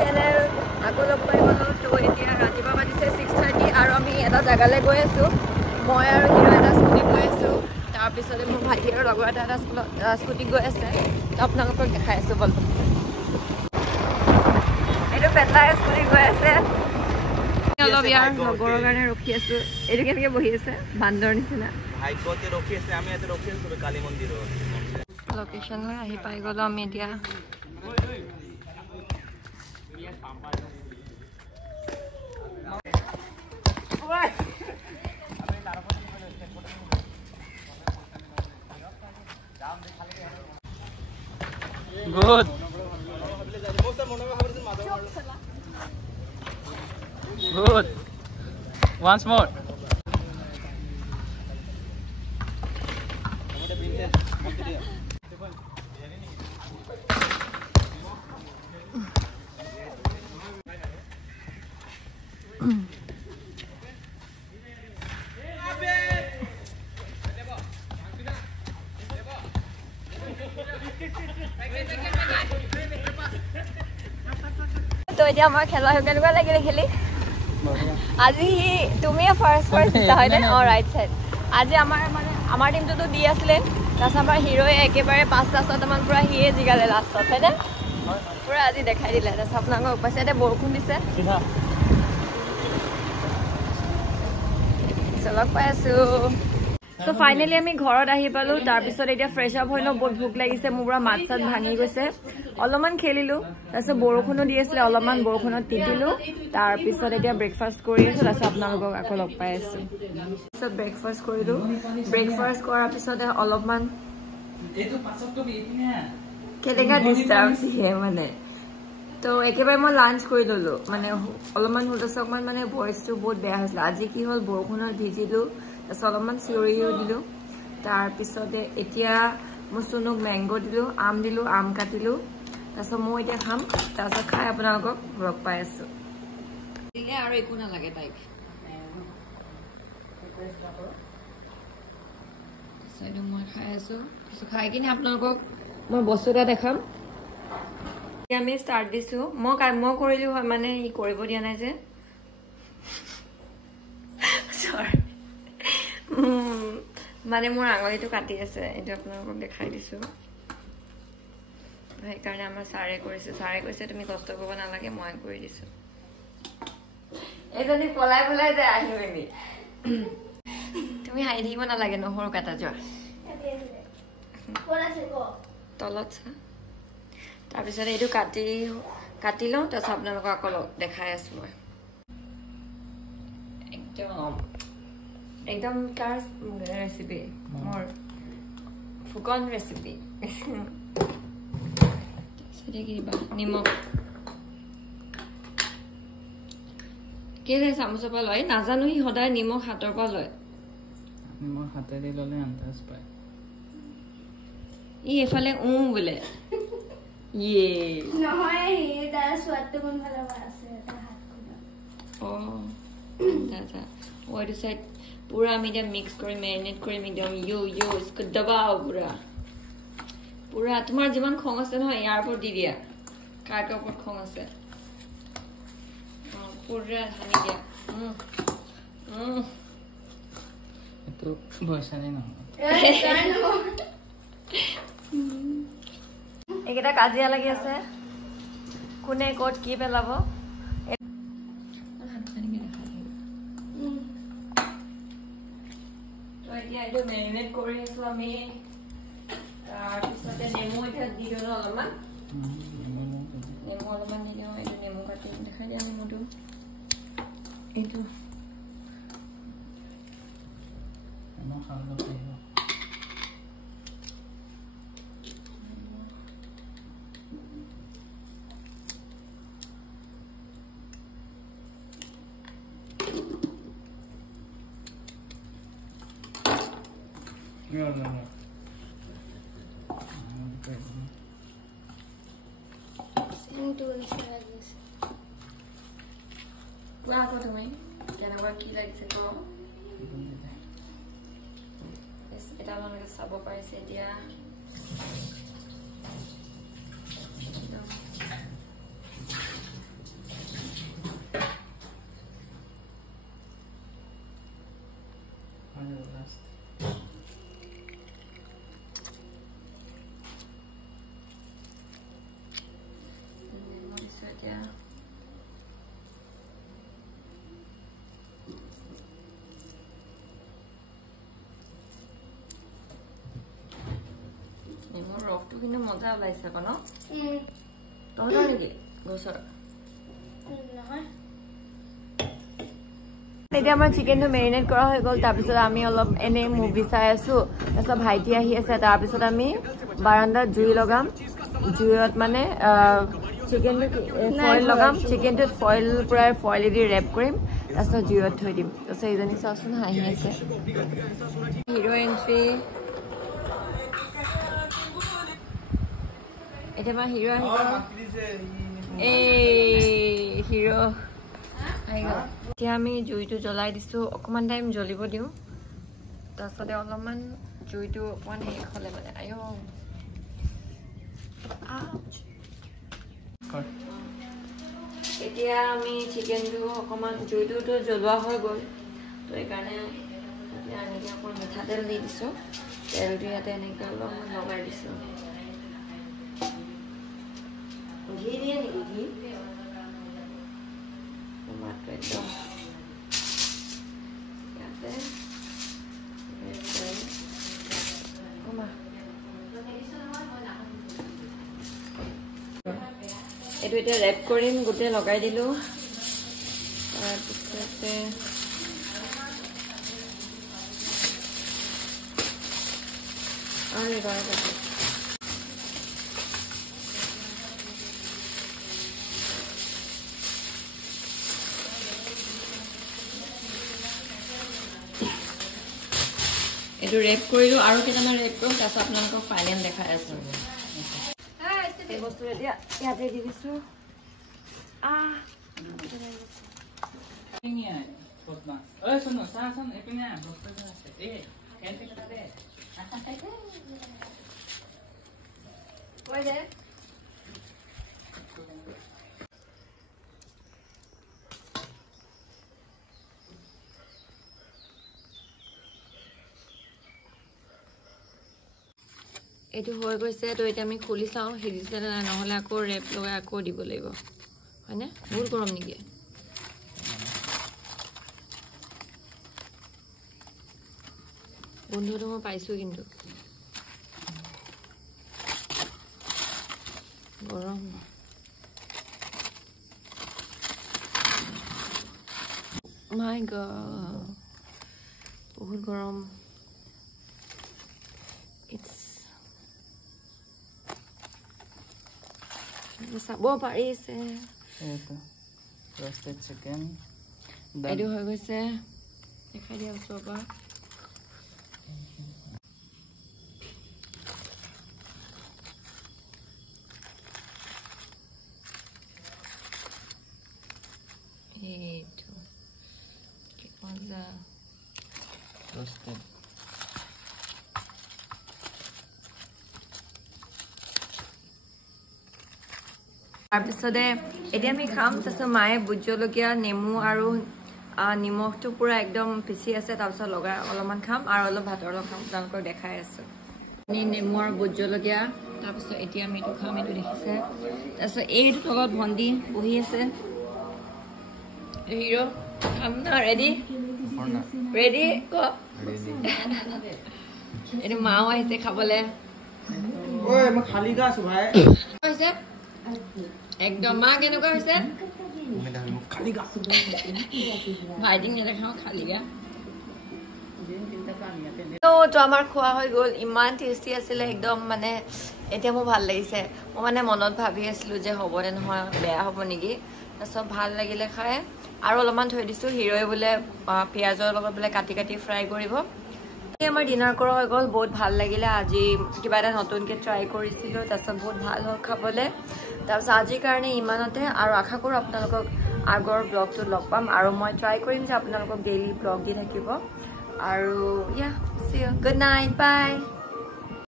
Channel আকৌ লগ পাই গ'লো তো এতিয়া ৰাতিপুৱা বাজিছে 6:30 আৰু আমি এটা জেগালৈ গৈ আছোঁ মই আৰু হিৰো এটা স্কুটি গৈ আছোঁ তাৰপিছতে মোৰ ভাইটি আৰু লগৰ এটা স্কুটি গৈ আছে তো আপোনালোকক দেখাই আছোঁ বল এইটো পেটলাই স্কুটি গৈ আছে অলপ ইয়াৰ লগৰৰ কাৰণে ৰখি আছোঁ এইটো কেনেকৈ বহি আছে বান্দৰ নিচিনা ভাগ্যতে ৰখি আছে আমি ইয়াতে ৰখি আছোঁ কালী মন্দিৰত লোকেশ্যন হৈ আহি পাই গ'লো আমি এতিয়া Good. Good. Once more. তো এতিয়া আমাৰ খেলা কেনেকুৱা লাগিলে খেলি আজি তুমি ফাৰ্ষ্ট দিছা হয়নে অঁ ৰাইট চাইড আজি আমাৰ টিমটোতো দি আছিলে তাৰপিছত আমাৰ হিৰোয়ে একেবাৰে 5-6টামান পূৰা সিয়ে জিকালে লাষ্টত হয়নে পূৰা আজি দেখাই দিলে তাৰপিছত আপোনালোকক পাইছে এতিয়া বৰষুণ দিছে লগ পাই আছোঁ চ' ফাইনেলি আমি ঘৰত আহি পালোঁ তাৰপিছত এতিয়া ফ্ৰেছ আপ হৈ লওঁ বহুত ভোক লাগিছে মোৰ পৰা মাত চাত ভাঙি গৈছে অলপমান খেলিলোঁ তাৰপিছত বৰষুণো দি আছিলে অলপমান বৰষুণত তিতিলোঁ তাৰপিছত এতিয়া ব্ৰেকফাষ্ট কৰি আছোঁ তাৰপিছত আপোনালোকক আকৌ লগ পাই আছোঁ তাৰপিছত ব্ৰেকফাষ্ট কৰিলোঁ ব্ৰেকফাষ্ট কৰাৰ পিছতে অলপমান কেনেকুৱা ডিষ্টাৰ্ব দিয়ে মানে তো একেবাৰে মই লাঞ্চ কৰি ল'লোঁ মানে অলপমান হুলস্থুলমান মানে ভইচটো বহুত বেয়া হৈছিলে আজি কি হ'ল বৰষুণত ভিজিলোঁ তাৰপিছত অলপমান চিঞৰিও দিলোঁ তাৰপিছতে এতিয়া মই চুনুক মেংগ' দিলোঁ আম কাটিলোঁ তাৰপিছত মই এতিয়া খাম তাৰপিছত খাই আপোনালোকক লগ পাই আছোঁ দিলে আৰু একো নালাগে তাইক এইটো মই খাই আছোঁ তাৰপিছত খাই কিনে আপোনালোকক মই বস্তু এটা দেখাম আমি ষ্টাৰ্ট দিছোঁ মই কৰিলোঁ হয় মানে ই কৰিব দিয়া নাই যে চৰি মানে মোৰ আঙুলিটো কাটি আছে এইটো আপোনালোকক দেখাই দিছোঁ সেইকাৰণে আমাৰ ছাৰে কৈছে তুমি কষ্ট কৰিব নালাগে মই কৰি দিছোঁ এইজনী পলাই যায় আহিব এনে তুমি হাঁহি থাকিব নালাগে নহৰু কাটা যোৱা তলত চা তাৰপিছত এইটো কাটি লওঁ তাৰপিছত আপোনালোকক আকৌ দেখাই আছোঁ মই একদম কাৰ ৰেচিপি মোৰ ফুকন ৰেচিপি কিবা নিমখ কেলে চামুচৰ পৰা লয় নাজানো সি সদায় নিমখ হাতৰ পৰা লয় নিমখ হাতেৰে ল'লে আন্দাজ পায় ই এফালে বোলে ইয়ে নহয় তাৰ সোৱাদটো কোন ফালৰ পৰা আছে তাৰ হাতখন এইটো চাইড পুৰা আমি এতিয়া মিক্স কৰি মেৰিনেট কৰিম একদম ইস্কো দবাও পুৰা তোমাৰ যিমান খং আছে নহয় ইয়াৰ ওপৰত দি দিয়া কাৰ ওপৰত খং আছে পুৰা সানি দিয়া এইটো বয়সানে নহয় এইকেইটা কাজিয়া লাগি আছে কোনে ক'ত কি পেলাব এতিয়া এইটো মেৰিনেট কৰি আছো আমি তাৰপিছতে নেমু এতিয়া দি দিওঁ অলপমান দি দিওঁ এইটো নেমু কাটি দেখাই দিয়া নেমুটো এইটো No. কোৱা আকৌ তুমি কেনেকুৱা কি লাগিছে কোৱা এটা মানুহে চাব পাৰিছে এতিয়া কিন্তু মজা ওলাইছে আকৌ ন তহঁতৰ নেকি গছৰ এতিয়া আমাৰ চিকেনটো মেৰিনেট কৰা হৈ গ'ল তাৰপিছত আমি অলপ এনেই মুভি চাই আছো তাৰপিছত ভাইটি আহি আছে তাৰপিছত আমি বাৰান্দাত জুই লগাম জুইত মানে চিকেনটো ফইল লগাম চিকেনটোত ফইল পুৰা ফইলেদি ৰেপ কৰিম তাৰপিছত জুইত থৈ দিম তাৰপিছত এইজনী চাওকচোন হাঁহি আছে হিৰো এণ্ট্ৰি এতিয়া আমাৰ হিৰো আহিব এই হিৰো আহি গ'ল এতিয়া আমি জুইটো জ্বলাই দিছোঁ অকণমান টাইম জ্বলিব দিওঁ তাৰপিছতে অলপমান জুইটো অকণমান শেষ হ'লে মানে আয়ো এতিয়া আমি চিকেনটো অকণমান জুইটোতো জ্বলোৱা হৈ গ'ল তো সেইকাৰণে এতিয়া এনেকৈ অকণমান মিঠাতেল দি দিছোঁ তেলটো ইয়াতে এনেকৈ অলপমান লগাই দিছোঁ ঘি দিয়ে নেকি ঘি মাত্ৰ একদম ইয়াতে এইটো এতিয়া ৰেপ কৰিম গোটেই লগাই দিলোঁ তাৰপিছতে এইটো ৰেপ কৰিলোঁ আৰু কেইটামান ৰেপ কৰিম তাৰপিছত আপোনালোকক ফাইনেল দেখাই আছোঁ এই বস্তু এতিয়া ইয়াতে দি দিছোঁ এইটো হৈ গৈছে তো এতিয়া আমি খুলি চাওঁ সিজিছে নে নাই নহ'লে আকৌ ৰেপ লগাই আকৌ দিব লাগিব হয়নে বহুত গৰম নেকি গোন্ধটো মই পাইছোঁ কিন্তু গৰম মাই গড বহুত গৰম চাব পাৰিছে এইটো হৈ গৈছে দেখাই দিয়া ওচৰৰ পৰা এইটো কি মজা তাৰপিছতে এতিয়া আমি খাম তাৰপিছত মায়ে ভোট জলকীয়া নেমু আৰু নিমখটো পুৰা একদম পিচি আছে তাৰপিছত লগাই অলপমান খাম আৰু অলপ ভাতৰ লগত খাম আপোনালোকক দেখাই আছোঁ নেমু আৰু ভোট জলকীয়া তাৰপিছত এতিয়া আমি এইটো খাম এইটো দেখিছে তাৰপিছত এইটো তলত ভণ্টি বহি আছে হিৰো খাম ন ৰেডি ৰেডি ক এইটো মাও আহিছে খাবলৈ একদম মা কেনেকুৱা হৈছে ভাইটিক নেদেখাওঁ খালি গা তো আমাৰ খোৱা হৈ গ'ল ইমান টেষ্টি আছিলে একদম মানে এতিয়া মোৰ ভাল লাগিছে মই মানে মনত ভাবি আছিলোঁ যে হ'ব নে নহয় বেয়া হ'ব নেকি তাৰপিছত ভাল লাগিলে খাই আৰু অলপমান থৈ দিছোঁ হিৰোৱে বোলে পিঁয়াজৰ লগত বোলে কাটি কাটি ফ্ৰাই কৰিব আমাৰ ডিনাৰ কৰা হৈ গ'ল বহুত ভাল লাগিলে আজি কিবা এটা নতুনকৈ ট্ৰাই কৰিছিলোঁ তাৰপিছত বহুত ভাল হ'ল খাবলৈ তাৰপিছত আজিৰ কাৰণে ইমানতে আৰু আশা কৰোঁ আপোনালোকক আগৰ ব্লগটোত লগ পাম আৰু মই ট্ৰাই কৰিম যে আপোনালোকক ডেইলি ব্লগ দি থাকিব আৰু ইয়া see you good night by